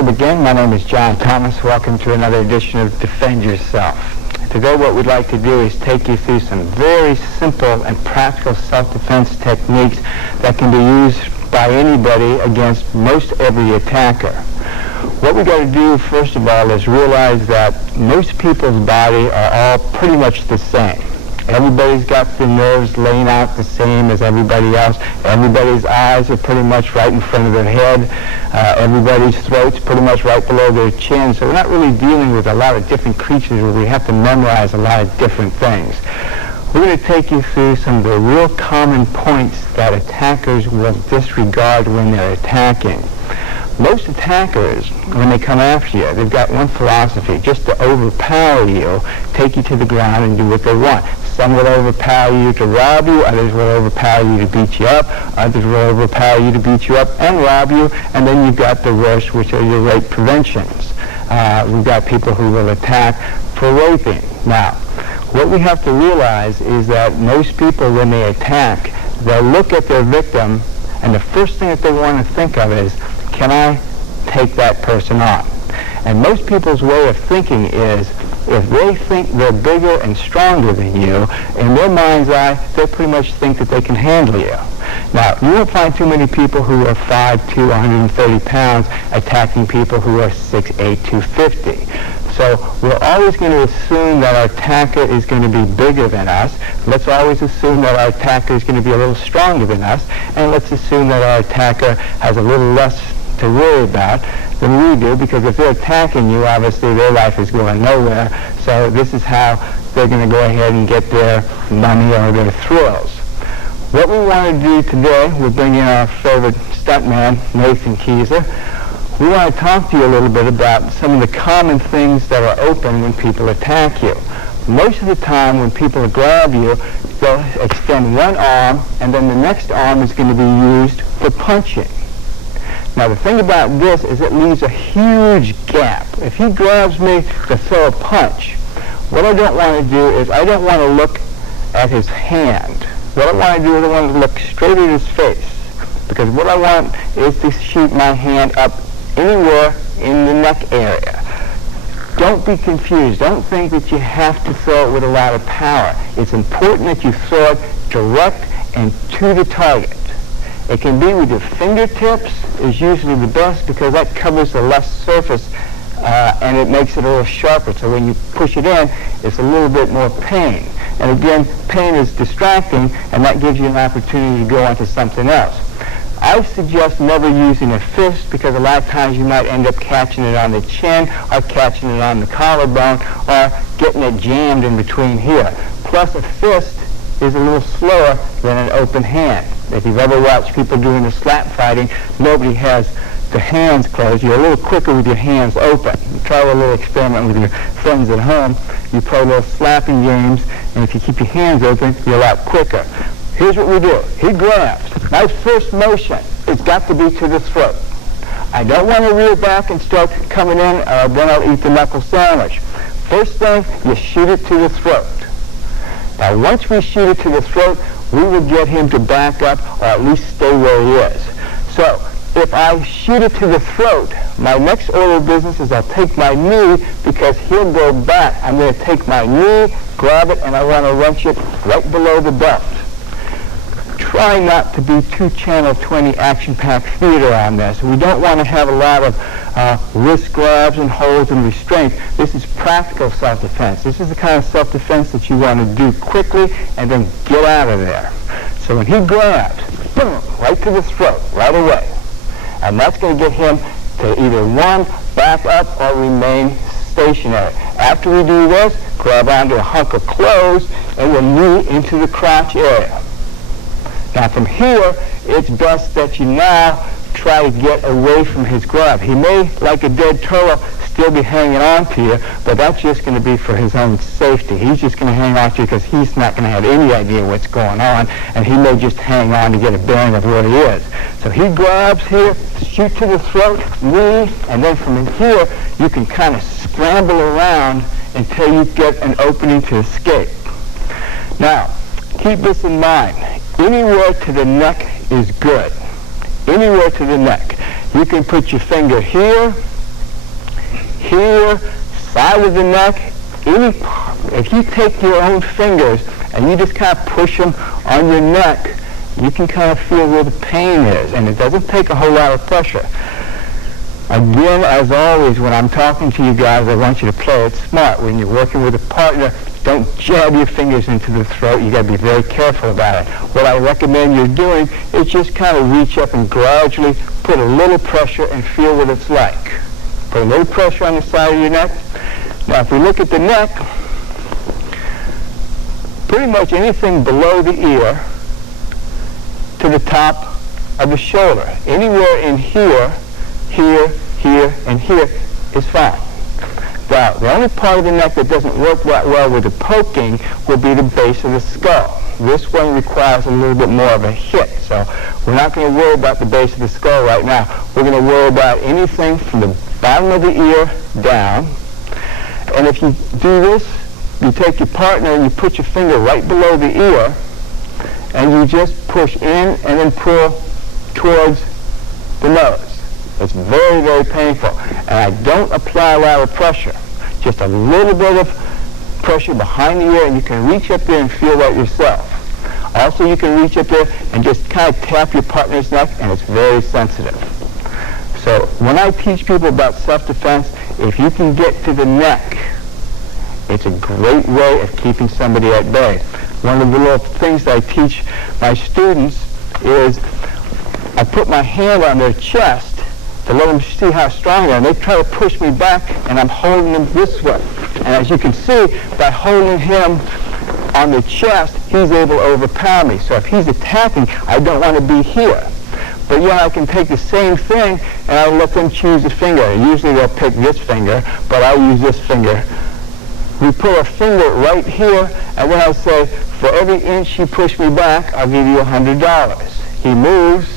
Welcome again. My name is John Thomas. Welcome to another edition of Defend Yourself. Today what we'd like to do is take you through some very simple and practical self-defense techniques that can be used by anybody against most every attacker. What we got to do first of all is realize that most people's body are all pretty much the same. Everybody's got the nerves laying out the same as everybody else. Everybody's eyes are pretty much right in front of their head. Everybody's throat's pretty much right below their chin. So we're not really dealing with a lot of different creatures where we have to memorize a lot of different things. We're going to take you through some of the real common points that attackers will disregard when they're attacking. Most attackers, when they come after you, they've got one philosophy, just to overpower you, take you to the ground and do what they want. Some will overpower you to rob you, others will overpower you to beat you up, others will overpower you to beat you up and rob you, and then you've got the worst, which are your rape preventions. We've got people who will attack for raping. Now, what we have to realize is that most people, when they attack, they'll look at their victim, and the first thing that they want to think of is, can I take that person on? And most people's way of thinking is, if they think they're bigger and stronger than you, in their mind's eye, they pretty much think that they can handle you. Now, you won't find too many people who are 5'2", 130 pounds attacking people who are 6'8", 250. So we're always going to assume that our attacker is going to be bigger than us. Let's always assume that our attacker is going to be a little stronger than us. And let's assume that our attacker has a little less to worry about than we do, because if they're attacking you, obviously their life is going nowhere. So this is how they're going to go ahead and get their money or their thrills. What we want to do today, we'll bring in our favorite stuntman, Nathan Keyser. We want to talk to you a little bit about some of the common things that are open when people attack you. Most of the time when people grab you, they'll extend one arm, and then the next arm is going to be used for punching. Now the thing about this is it leaves a huge gap. If he grabs me to throw a punch, what I don't want to do is I don't want to look at his hand. What I want to do is I want to look straight at his face, because what I want is to shoot my hand up anywhere in the neck area. Don't be confused. Don't think that you have to throw it with a lot of power. It's important that you throw it direct and to the target. It can be with your fingertips is usually the best, because that covers the less surface and it makes it a little sharper. So when you push it in, it's a little bit more pain. And again, pain is distracting, and that gives you an opportunity to go on to something else. I suggest never using a fist, because a lot of times you might end up catching it on the chin or catching it on the collarbone or getting it jammed in between here. Plus, a fist is a little slower than an open hand. If you've ever watched people doing the slap fighting, nobody has the hands closed. You're a little quicker with your hands open. Try a little experiment with your friends at home. You play little slapping games, and if you keep your hands open, you're a lot quicker. Here's what we do. He grabs. My first motion has got to be to the throat. I don't want to reel back and start coming in, or then I'll eat the knuckle sandwich. First thing, you shoot it to the throat. Now, once we shoot it to the throat, we will get him to back up or at least stay where he is. So, if I shoot it to the throat, my next order of business is I'll take my knee, because he'll go back. I'm going to take my knee, grab it, and I want to wrench it right below the belt. Try not to be too Channel 20 action-packed theater on this. We don't want to have a lot of wrist grabs and holds and restraints. This is practical self-defense. This is the kind of self-defense that you want to do quickly and then get out of there. So when he grabs, boom, right to the throat, right away. And that's going to get him to either one, back up, or remain stationary. After we do this, grab onto a hunk of clothes and we'll knee into the crotch area. Now from here, it's best that you now try to get away from his grab. He may, like a dead turtle, still be hanging on to you, but that's just going to be for his own safety. He's just going to hang on to you because he's not going to have any idea what's going on, and he may just hang on to get a bearing of where he is. So he grabs here, shoot to the throat, knee, and then from here, you can kind of scramble around until you get an opening to escape. Now, keep this in mind. Anywhere to the neck is good. Anywhere to the neck. You can put your finger here, here, side of the neck, any part. If you take your own fingers and you just kind of push them on your neck, you can kind of feel where the pain is, and it doesn't take a whole lot of pressure. Again, as always, when I'm talking to you guys, I want you to play it smart. When you're working with a partner, don't jab your fingers into the throat. You got to be very careful about it. What I recommend you're doing is just kind of reach up and gradually put a little pressure and feel what it's like. Put a little pressure on the side of your neck. Now, if we look at the neck, pretty much anything below the ear to the top of the shoulder, anywhere in here, here, and here is fine. Now, the only part of the neck that doesn't work that well with the poking will be the base of the skull. This one requires a little bit more of a hit, so we're not going to worry about the base of the skull right now. We're going to worry about anything from the bottom of the ear down. And if you do this, you take your partner and you put your finger right below the ear, and you just push in and then pull towards the nose. It's very, very painful. And I don't apply a lot of pressure. Just a little bit of pressure behind the ear, and you can reach up there and feel that yourself. Also, you can reach up there and just kind of tap your partner's neck, and it's very sensitive. So when I teach people about self-defense, if you can get to the neck, it's a great way of keeping somebody at bay. One of the little things that I teach my students is I put my hand on their chest to let them see how strong they are. And they try to push me back, and I'm holding them this way. And as you can see, by holding him on the chest, he's able to overpower me. So if he's attacking, I don't want to be here. But yet I can take the same thing, and I let them choose a finger. Usually they'll pick this finger, but I use this finger. We put a finger right here, and then I say, for every inch you push me back, I'll give you $100. He moves,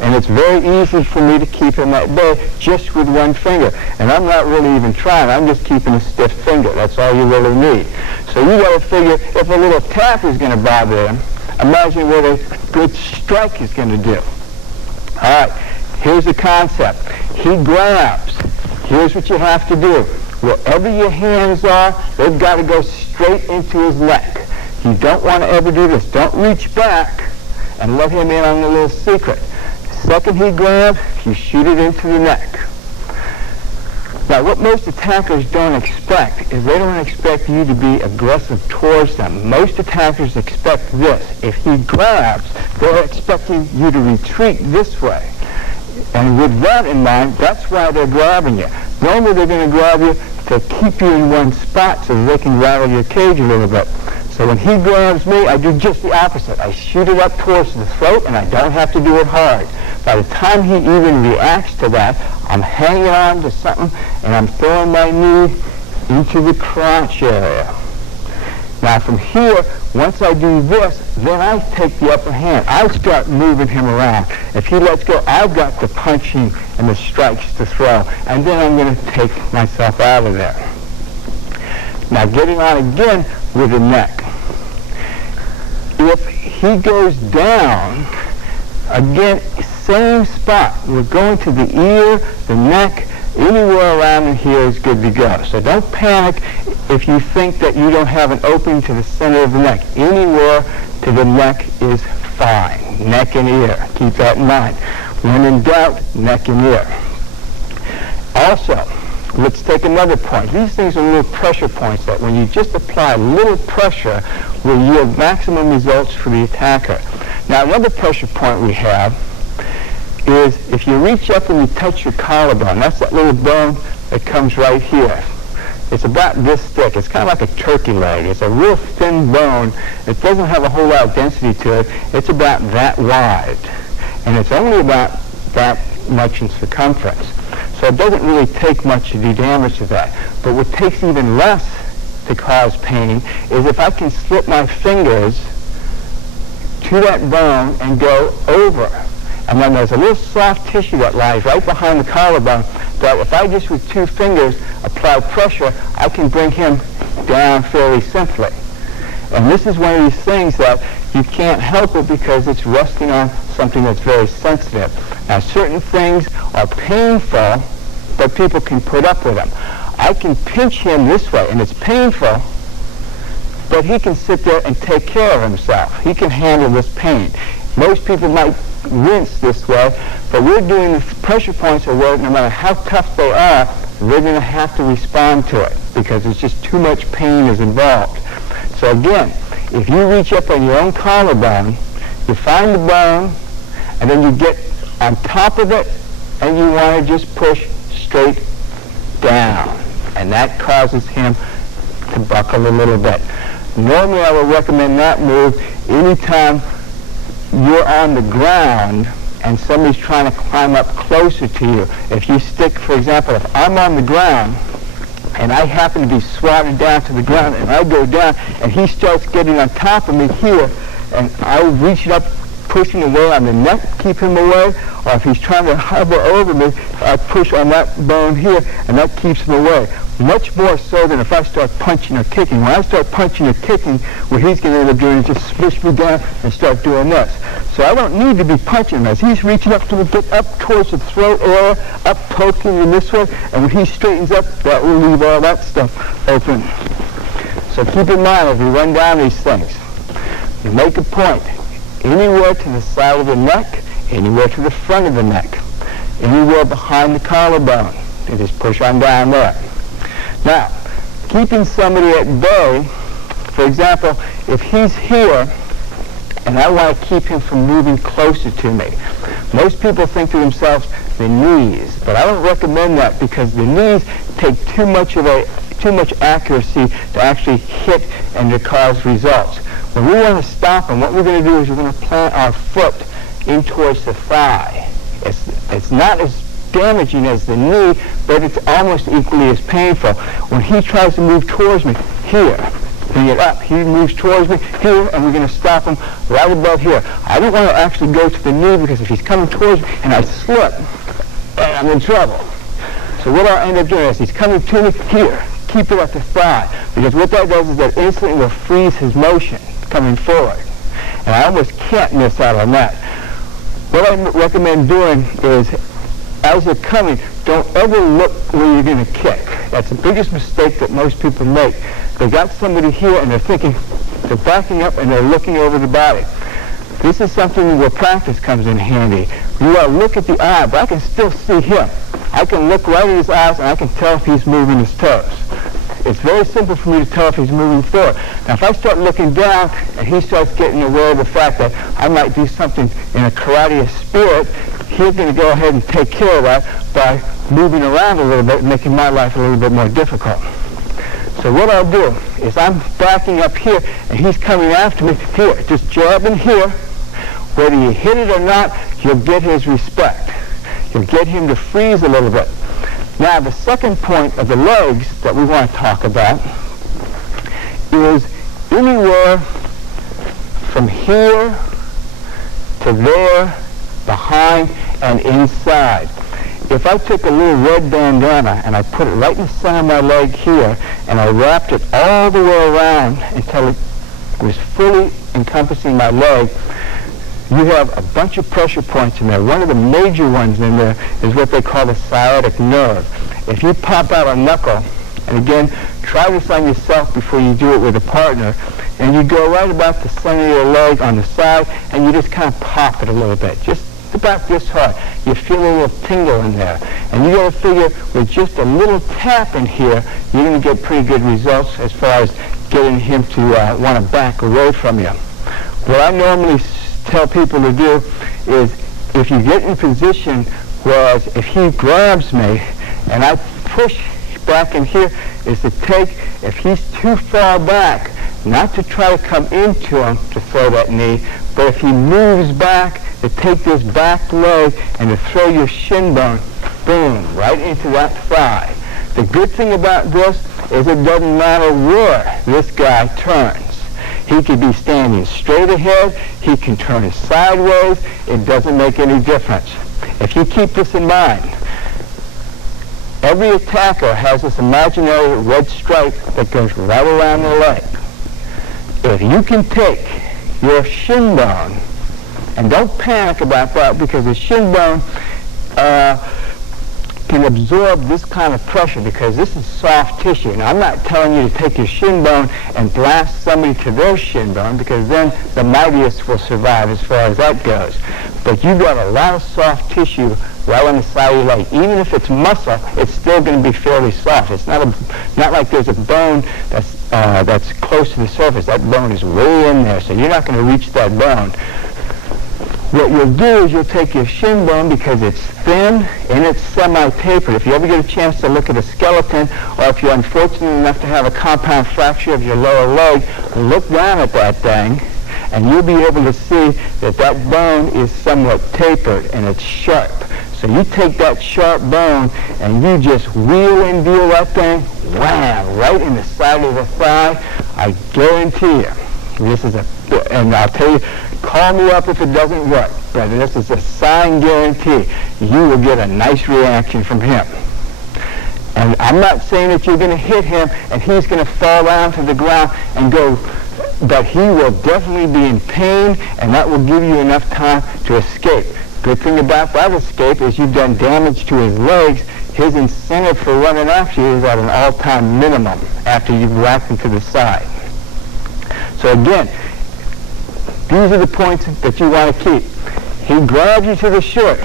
and it's very easy for me to keep him at bay just with one finger. And I'm not really even trying. I'm just keeping a stiff finger. That's all you really need. So you got to figure, if a little tap is going to bother him, imagine what a good strike is going to do. All right, here's the concept. He grabs. Here's what you have to do. Wherever your hands are, they've got to go straight into his neck. You don't want to ever do this. Don't reach back and let him in on the little secret. Second he grabs, you shoot it into the neck. Now, what most attackers don't expect is they don't expect you to be aggressive towards them. Most attackers expect this. If he grabs, they're expecting you to retreat this way. And with that in mind, that's why they're grabbing you. Normally they're going to grab you to keep you in one spot so they can rattle your cage a little bit. So when he grabs me, I do just the opposite. I shoot it up towards the throat, and I don't have to do it hard. By the time he even reacts to that, I'm hanging on to something, and I'm throwing my knee into the crotch area. Now from here, once I do this, then I take the upper hand. I start moving him around. If he lets go, I've got the punching and the strikes to throw, and then I'm going to take myself out of there. Now getting on again with the neck. If he goes down, again, same spot. We're going to the ear, the neck, anywhere around in here is good to go. So don't panic if you think that you don't have an opening to the center of the neck. Anywhere to the neck is fine. Neck and ear. Keep that in mind. When in doubt, neck and ear. Also, let's take another point. These things are little pressure points that when you just apply a little pressure will yield maximum results for the attacker. Now, another pressure point we have is if you reach up and you touch your collarbone. That's that little bone that comes right here. It's about this thick. It's kind of like a turkey leg. It's a real thin bone. It doesn't have a whole lot of density to it. It's about that wide. And it's only about that much in circumference. So it doesn't really take much to do damage to that. But what takes even less to cause pain is if I can slip my fingers to that bone and go over. And then there's a little soft tissue that lies right behind the collarbone that if I just with two fingers apply pressure, I can bring him down fairly simply. And this is one of these things that you can't help it because it's resting on something that's very sensitive. Now, certain things are painful but people can put up with him. I can pinch him this way, and it's painful, but he can sit there and take care of himself. He can handle this pain. Most people might wince this way, but we're doing the pressure points are where no matter how tough they are, they're going to have to respond to it because there's just too much pain is involved. So again, if you reach up on your own collarbone, you find the bone, and then you get on top of it, and you want to just push straight down. And that causes him to buckle a little bit. Normally I would recommend that move anytime you're on the ground and somebody's trying to climb up closer to you. If you stick, for example, if I'm on the ground and I happen to be swatted down to the ground and I go down and he starts getting on top of me here and I reach up, pushing away on the neck to keep him away, or if he's trying to hover over me, I push on that bone here and that keeps him away. Much more so than if I start punching or kicking. When I start punching or kicking, what he's going to end up doing is just push me down and start doing this. So I don't need to be punching him. As he's reaching up to get up towards the throat area, up poking in this way, and when he straightens up, that will leave all that stuff open. So keep in mind as we run down these things, you make a point anywhere to the side of the neck, anywhere to the front of the neck, anywhere behind the collarbone, and just push on down there. Now, keeping somebody at bay, for example, if he's here and I want to keep him from moving closer to me, most people think to themselves, the knees, but I don't recommend that because the knees take too much accuracy to actually hit and to cause results. When we want to stop him, what we're going to do is we're going to plant our foot in towards the thigh. It's not as damaging as the knee, but it's almost equally as painful. When he tries to move towards me, here, bring it up. He moves towards me, here, and we're going to stop him right above here. I don't want to actually go to the knee because if he's coming towards me and I slip, I'm in trouble. So what I'll end up doing is he's coming to me, here, keep it at the thigh, because what that does is that instantly will freeze his motion coming forward. And I almost can't miss out on that. What I recommend doing is, as you're coming, don't ever look where you're going to kick. That's the biggest mistake that most people make. They got somebody here and they're thinking, they're backing up and they're looking over the body. This is something where practice comes in handy. You want to look at the eye, but I can still see him. I can look right at his eyes and I can tell if he's moving his toes. It's very simple for me to tell if he's moving forward. Now, if I start looking down and he starts getting aware of the fact that I might do something in a karate spirit, he's going to go ahead and take care of that by moving around a little bit and making my life a little bit more difficult. So what I'll do is I'm backing up here and he's coming after me here, just jabbing here. Whether you hit it or not, you'll get his respect. You'll get him to freeze a little bit. Now, the second point of the legs that we want to talk about is anywhere from here to there, behind and inside. If I took a little red bandana and I put it right in the center of my leg here and I wrapped it all the way around until it was fully encompassing my leg, you have a bunch of pressure points in there. One of the major ones in there is what they call the sciatic nerve. If you pop out a knuckle, and again, try this on yourself before you do it with a partner, and you go right about the center of your leg on the side, and you just kind of pop it a little bit, just about this hard. You feel a little tingle in there. And you got to figure with just a little tap in here, you're going to get pretty good results as far as getting him to want to back away from you. What I normally tell people to do is if you get in position whereas if he grabs me and I push back in here, is to take, if he's too far back, not to try to come into him to throw that knee, but if he moves back, to take this back leg and to throw your shin bone, boom, right into that thigh. The good thing about this is it doesn't matter where this guy turns. He could be standing straight ahead, he can turn it sideways, it doesn't make any difference. If you keep this in mind, every attacker has this imaginary red stripe that goes right around their leg. If you can take your shin bone, and don't panic about that because the shin bone can absorb this kind of pressure because this is soft tissue. Now, I'm not telling you to take your shin bone and blast somebody to their shin bone because then the mightiest will survive as far as that goes. But you've got a lot of soft tissue right on the side of your leg. Even if it's muscle, it's still going to be fairly soft. It's not like there's a bone that's close to the surface. That bone is way in there, so you're not going to reach that bone. What you'll do is you'll take your shin bone because it's thin and it's semi-tapered. If you ever get a chance to look at a skeleton, or if you're unfortunate enough to have a compound fracture of your lower leg, look down at that thing and you'll be able to see that that bone is somewhat tapered and it's sharp. So you take that sharp bone and you just wheel and deal that thing, wham, right in the side of the thigh. I guarantee you, and I'll tell you, call me up if it doesn't work, but this is a signed guarantee. You will get a nice reaction from him. And I'm not saying that you're going to hit him and he's going to fall down to the ground and go, but he will definitely be in pain, and that will give you enough time to escape. Good thing about that escape is you've done damage to his legs. His incentive for running after you is at an all-time minimum after you've whacked him to the side. So again, these are the points that you want to keep. He grabs you to the shirt,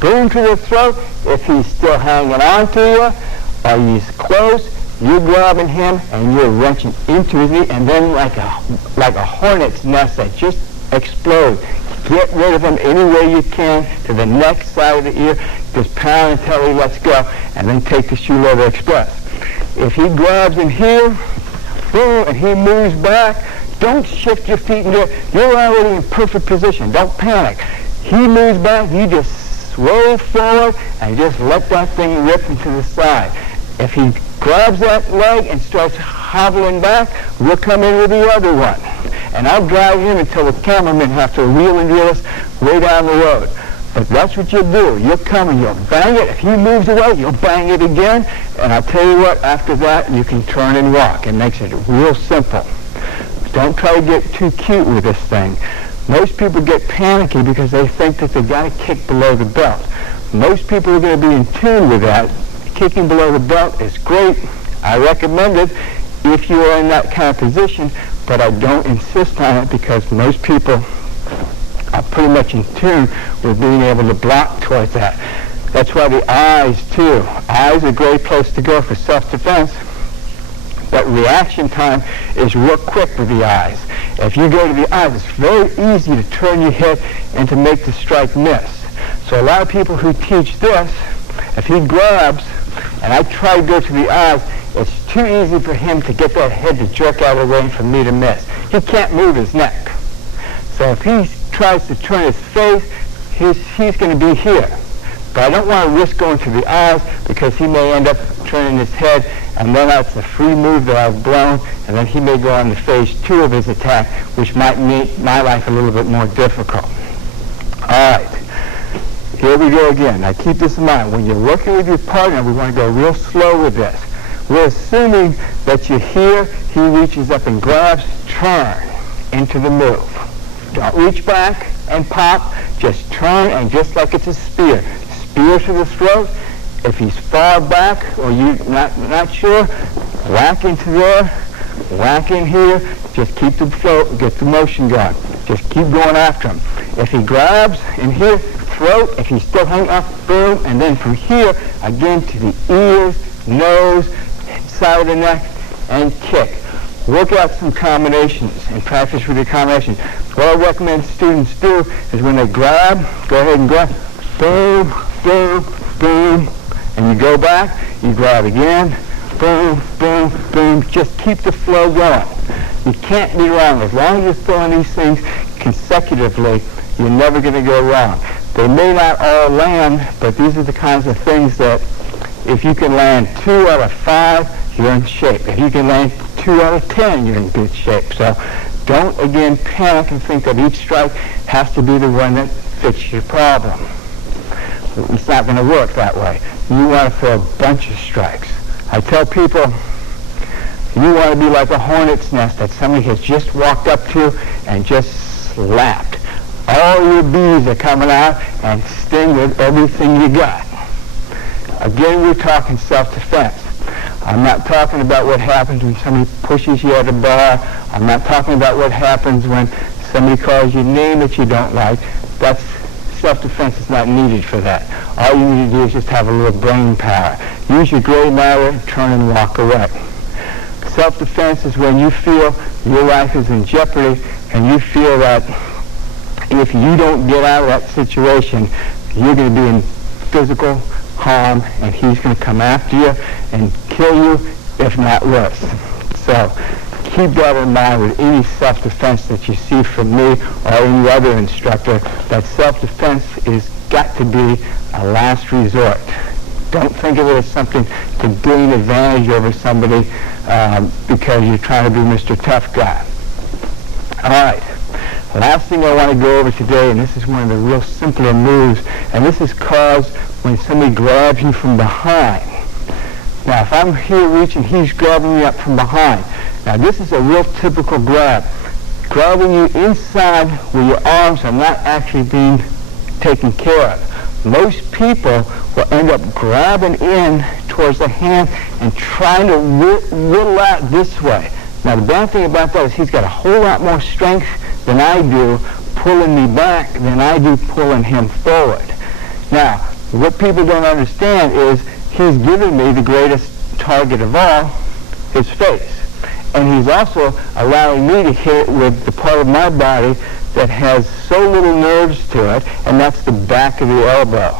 boom to the throat. If he's still hanging on to you, or he's close, you're grabbing him and you're wrenching into his knee, and then like a hornet's nest that just explodes. Get rid of him any way you can to the neck, side of the ear. Just pound until he lets go, and then take the shoe leather express. If he grabs in here, boom, and he moves back, don't shift your feet into it. You're already in perfect position. Don't panic. He moves back, you just sway forward and just let that thing rip into the side. If he grabs that leg and starts hobbling back, we'll come in with the other one. And I'll drive him until the cameramen have to wheel and deal us way down the road. But that's what you'll do. You'll come and you'll bang it. If he moves away, you'll bang it again. And I'll tell you what, after that, you can turn and walk. It makes it real simple. Don't try to get too cute with this thing. Most people get panicky because they think that they've got to kick below the belt. Most people are going to be in tune with that. Kicking below the belt is great. I recommend it if you are in that kind of position, but I don't insist on it because most people are pretty much in tune with being able to block towards that. That's why the eyes, too. Eyes are a great place to go for self-defense, but reaction time is real quick with the eyes. If you go to the eyes, it's very easy to turn your head and to make the strike miss. So a lot of people who teach this, if he grabs and I try to go to the eyes, it's too easy for him to get that head to jerk out of the way and for me to miss. He can't move his neck. So if he tries to turn his face, he's going to be here. But I don't want to risk going to the eyes because he may end up turning his head, and then that's a free move that I've blown, and then he may go on to phase 2 of his attack, which might make my life a little bit more difficult. All right. Here we go again. Now keep this in mind. When you're working with your partner, we want to go real slow with this. We're assuming that you're here, he reaches up and grabs, turn into the move. Don't reach back and pop. Just turn, and just like it's a spear. Spear to the throat. If he's far back or you're not sure, whack into there, whack in here. Just keep the flow, get the motion going. Just keep going after him. If he grabs in here, throat, if he's still hanging off, boom, and then from here, again to the ears, nose, side of the neck, and kick. Work out some combinations and practice with your combinations. What I recommend students do is when they grab, go ahead and grab, boom, boom, boom, and you go back, you grab again, boom, boom, boom. Just keep the flow going. You can't be wrong. As long as you're throwing these things consecutively, you're never going to go wrong. They may not all land, but these are the kinds of things that if you can land 2 out of 5, you're in shape. If you can land 2 out of 10, you're in good shape. So don't, again, panic and think that each strike has to be the one that fits your problem. It's not going to work that way. You want to throw a bunch of strikes. I tell people, you want to be like a hornet's nest that somebody has just walked up to and just slapped. All your bees are coming out and sting with everything you got. Again, we're talking self-defense. I'm not talking about what happens when somebody pushes you at a bar. I'm not talking about what happens when somebody calls you a name that you don't like. That's self-defense is not needed for that. All you need to do is just have a little brain power. Use your gray matter, turn and walk away. Self-defense is when you feel your life is in jeopardy and you feel that if you don't get out of that situation, you're going to be in physical harm and he's going to come after you and kill you, if not worse. So keep that in mind with any self-defense that you see from me or any other instructor, that self-defense is got to be a last resort. Don't think of it as something to gain advantage over somebody because you're trying to be Mr. Tough Guy. All right. Last thing I want to go over today, and this is one of the real simpler moves, and this is caused when somebody grabs you from behind. Now, if I'm here reaching, he's grabbing me up from behind. Now, this is a real typical grab. Grabbing you inside where your arms are not actually being taken care of. Most people will end up grabbing in towards the hand and trying to whittle out this way. Now, the bad thing about that is he's got a whole lot more strength than I do pulling me back than I do pulling him forward. Now, what people don't understand is he's giving me the greatest target of all, his face. And he's also allowing me to hit it with the part of my body that has so little nerves to it, and that's the back of the elbow.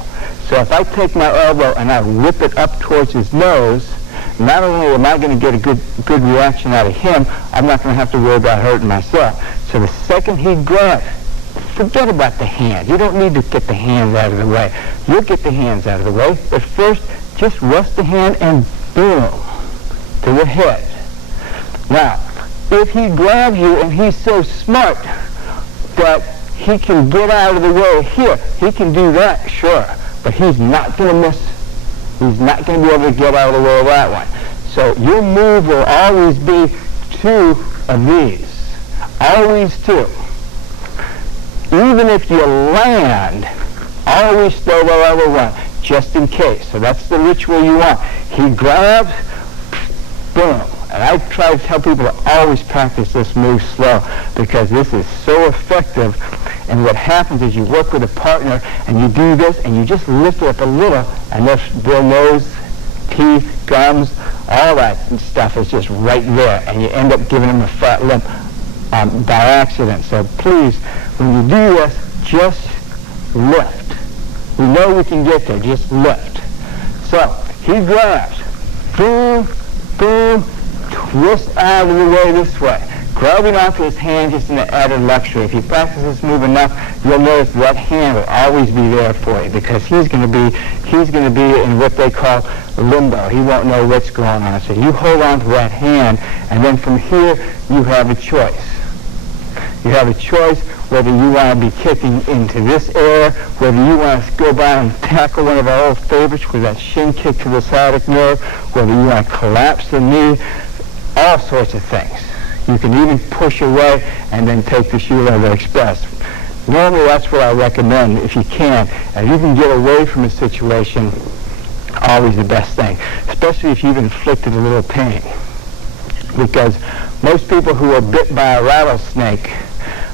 So if I take my elbow and I whip it up towards his nose, not only am I going to get a good reaction out of him, I'm not going to have to worry about hurting myself. So the second he grabs, forget about the hands. You don't need to get the hands out of the way. You'll get the hands out of the way, but first just rest the hand and boom, to the head. Now, if he grabs you and he's so smart that he can get out of the way here, he can do that, sure, but he's not going to miss. He's not going to be able to get out of the way of that one. So your move will always be two of these. Always two. Even if you land, always throw the other one, just in case. So that's the ritual you want. He grabs, boom. And I try to tell people to always practice this move slow because this is so effective. And what happens is you work with a partner and you do this and you just lift it up a little and their nose, teeth, gums, all that stuff is just right there. And you end up giving them a fat lip by accident. So please, when you do this, just lift. We know we can get there. Just lift. So he grabs. Boom, boom. Twist out of the way this way. Grabbing onto his hand just an added luxury. If you practice this move enough, you'll notice that hand will always be there for you because he's going to be in what they call limbo. He won't know what's going on. So you hold on to that hand, and then from here you have a choice. You have a choice whether you want to be kicking into this air, whether you want to go by and tackle one of our old favorites with that shin kick to the sciatic nerve, whether you want to collapse the knee, all sorts of things. You can even push away and then take the shoe leather express. Normally that's what I recommend if you can. And you can get away from a situation, always the best thing, especially if you've inflicted a little pain. Because most people who are bit by a rattlesnake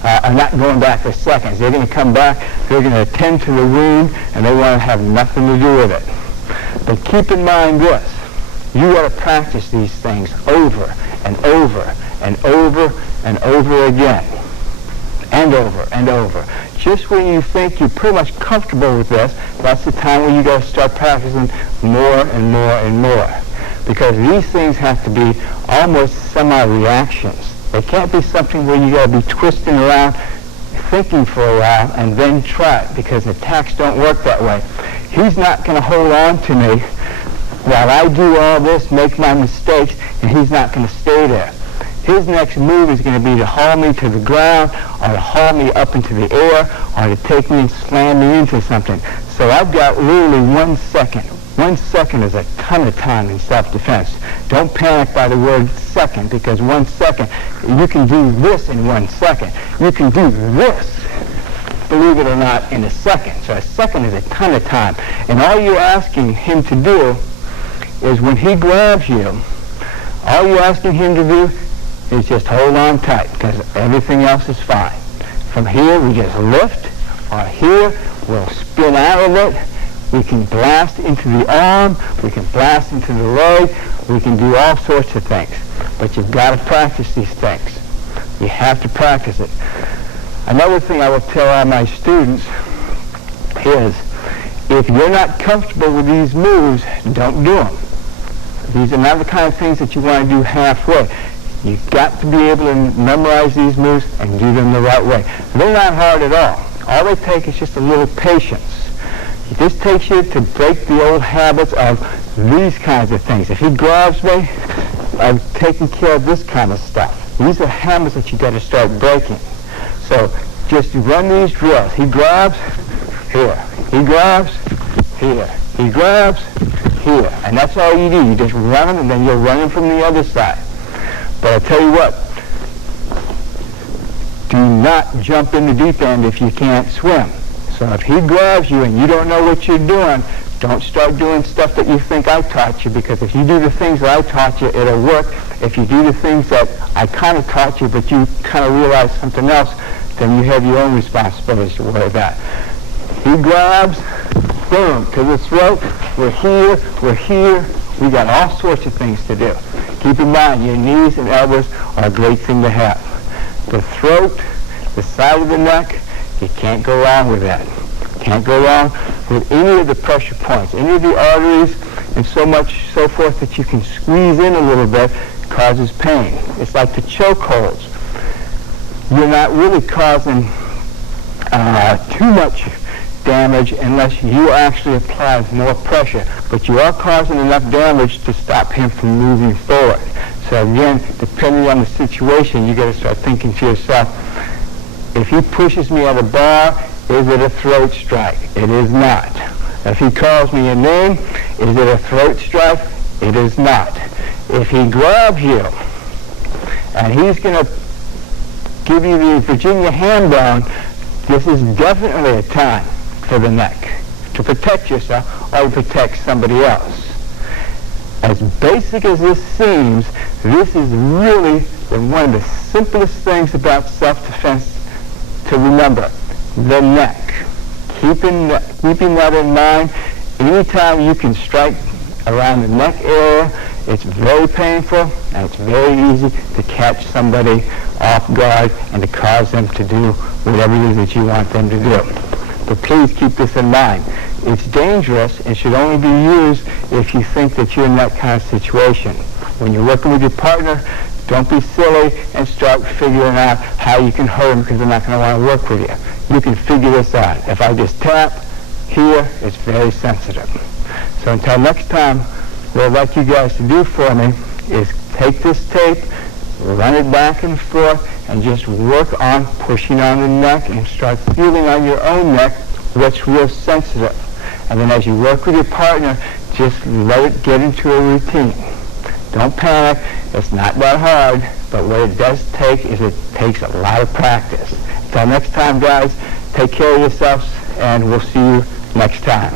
are not going back for seconds. They're going to come back, they're going to attend to the wound, and they want to have nothing to do with it. But keep in mind this. You got to practice these things over and over and over and over again. And over and over. Just when you think you're pretty much comfortable with this, that's the time when you got to start practicing more and more and more. Because these things have to be almost semi-reactions. They can't be something where you got to be twisting around, thinking for a while, and then try it, because attacks don't work that way. He's not going to hold on to me while I do all this, make my mistakes, and he's not going to stay there. His next move is going to be to haul me to the ground, or to haul me up into the air, or to take me and slam me into something. So I've got literally 1 second. 1 second is a ton of time in self-defense. Don't panic by the word second, because 1 second, you can do this in 1 second. You can do this believe it or not, in a second. So a second is a ton of time. And all you're asking him to do is when he grabs you, all you're asking him to do is just hold on tight, because everything else is fine. From here, we just lift, or here, we'll spin out of it. We can blast into the arm, we can blast into the leg, we can do all sorts of things. But you've got to practice these things. You have to practice it. Another thing I will tell all my students is, if you're not comfortable with these moves, don't do them. These are not the kind of things that you want to do halfway. You've got to be able to memorize these moves and do them the right way. They're not hard at all. All they take is just a little patience. This takes you to break the old habits of these kinds of things. If he grabs me, I'm taking care of this kind of stuff. These are habits that you got to start breaking. So just run these drills. He grabs, here. He grabs, here. He grabs, here. And that's all you do. You just run them, and then you'll run them from the other side. But I'll tell you what, do not jump in the deep end if you can't swim. So if he grabs you and you don't know what you're doing, don't start doing stuff that you think I taught you, because if you do the things that I taught you, it'll work. If you do the things that I kind of taught you, but you kind of realize something else, then you have your own responsibility to worry about. He grabs, boom, to the throat. We're here. We got all sorts of things to do. Keep in mind, your knees and elbows are a great thing to have. The throat, the side of the neck, you can't go wrong with that. Can't go wrong with any of the pressure points, any of the arteries, and so much so forth that you can squeeze in a little bit causes pain. It's like the chokeholds. You're not really causing too much damage unless you actually apply more pressure, but you are causing enough damage to stop him from moving forward. So again, depending on the situation, you got to start thinking to yourself, if he pushes me at a bar, is it a throat strike? It is not. If he calls me a name, is it a throat strike? It is not. If he grabs you and he's going to give you the Virginia hand down, this is definitely a time for the neck to protect yourself or to protect somebody else. As basic as this seems, this is really one of the simplest things about self-defense to remember. The neck. Keeping that in mind, anytime you can strike around the neck area, it's very painful and it's very easy to catch somebody off guard and to cause them to do whatever it is that you want them to do. But please keep this in mind. It's dangerous and should only be used if you think that you're in that kind of situation. When you're working with your partner, don't be silly and start figuring out how you can hurt them, because they're not going to want to work with you. You can figure this out. If I just tap here, it's very sensitive. So until next time, what I'd like you guys to do for me is take this tape, run it back and forth, and just work on pushing on the neck and start feeling on your own neck what's real sensitive. And then as you work with your partner, just let it get into a routine. Don't panic. It's not that hard, but what it does take is it takes a lot of practice. Until next time, guys, take care of yourselves, and we'll see you next time.